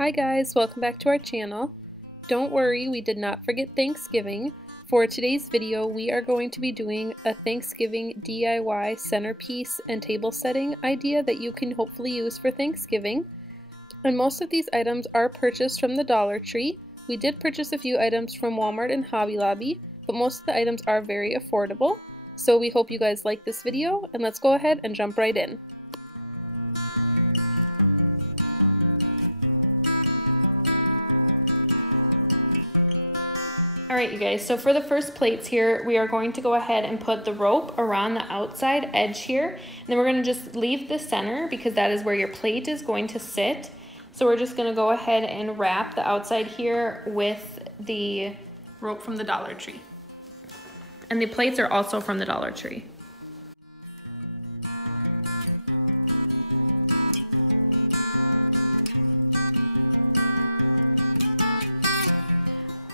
Hi guys, welcome back to our channel. Don't worry, we did not forget Thanksgiving. For today's video, we are going to be doing a Thanksgiving DIY centerpiece and table setting idea that you can hopefully use for Thanksgiving. And most of these items are purchased from the Dollar Tree. We did purchase a few items from Walmart and Hobby Lobby, but most of the items are very affordable. So we hope you guys like this video, and let's go ahead and jump right in. Alright you guys, so for the first plates here, we are going to go ahead and put the rope around the outside edge here. And then we're going to just leave the center because that is where your plate is going to sit. So we're just going to go ahead and wrap the outside here with the rope from the Dollar Tree. And the plates are also from the Dollar Tree.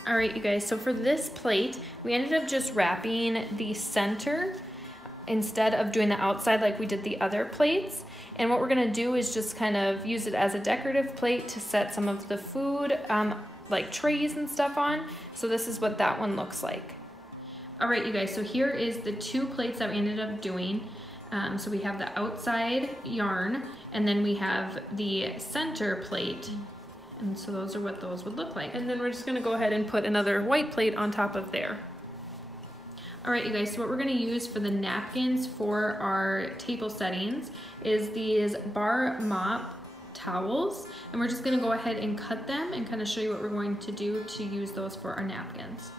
Alright you guys, so for this plate, we ended up just wrapping the center instead of doing the outside like we did the other plates. And what we're going to do is just kind of use it as a decorative plate to set some of the food, like trays and stuff on. So this is what that one looks like. Alright you guys, so here is the two plates that we ended up doing. So we have the outside yarn, and then we have the center plate. And so those are what those would look like. And then we're just gonna go ahead and put another white plate on top of there. All right, you guys, so what we're gonna use for the napkins for our table settings is these bar mop towels. And we're just gonna go ahead and cut them and kind of show you what we're going to do to use those for our napkins.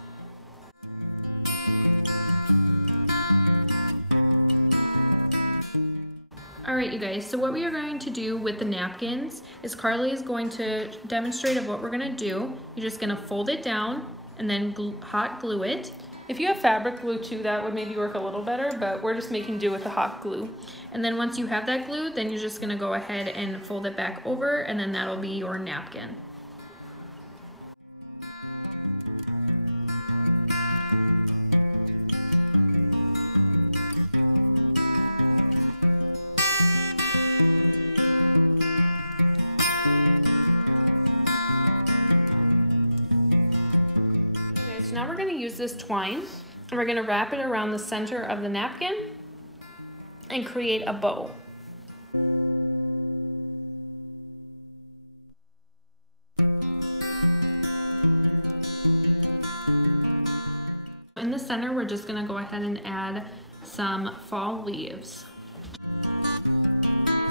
Alright you guys, so what we are going to do with the napkins is Carly is going to demonstrate of what we're going to do. You're just going to fold it down and then hot glue it. If you have fabric glue too, that would maybe work a little better, but we're just making do with the hot glue. And then once you have that glue, then you're just going to go ahead and fold it back over, and then that'll be your napkin. So now we're going to use this twine, and we're going to wrap it around the center of the napkin and create a bow. In the center, we're just going to go ahead and add some fall leaves.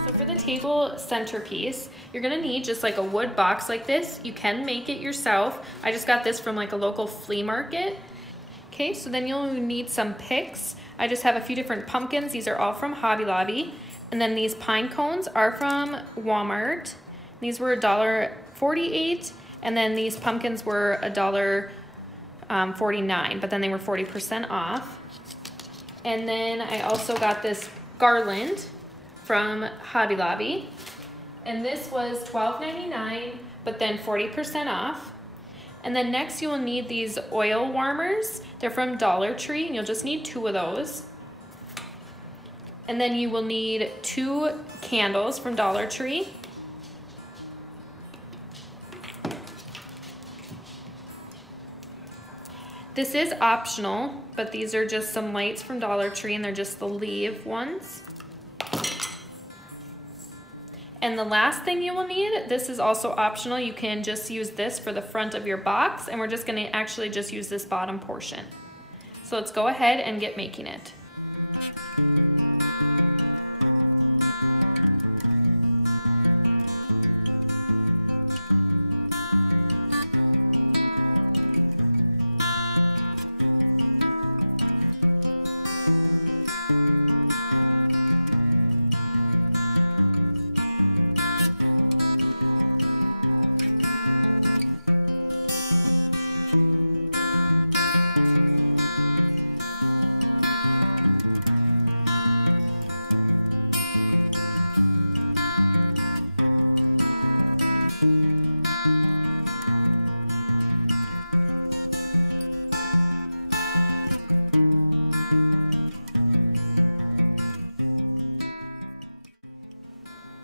So for the table centerpiece, you're gonna need just like a wood box like this. You can make it yourself. I just got this from like a local flea market. Okay, so then you'll need some picks. I just have a few different pumpkins. These are all from Hobby Lobby. And then these pine cones are from Walmart. These were $1.48, and then these pumpkins were $1.49, but then they were 40% off. And then I also got this garland from Hobby Lobby, and this was $12.99, but then 40% off. And then next you will need these oil warmers. They're from Dollar Tree, and you'll just need 2 of those. And then you will need 2 candles from Dollar Tree. This is optional, but these are just some lights from Dollar Tree, and they're just the leaf ones. And the last thing you will need, this is also optional, you can just use this for the front of your box, and we're just going to actually just use this bottom portion. So let's go ahead and get making it.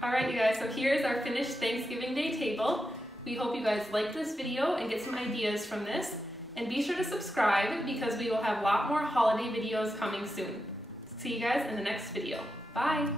Alright you guys, so here's our finished Thanksgiving Day table. We hope you guys like this video and get some ideas from this. And be sure to subscribe because we will have a lot more holiday videos coming soon. See you guys in the next video. Bye!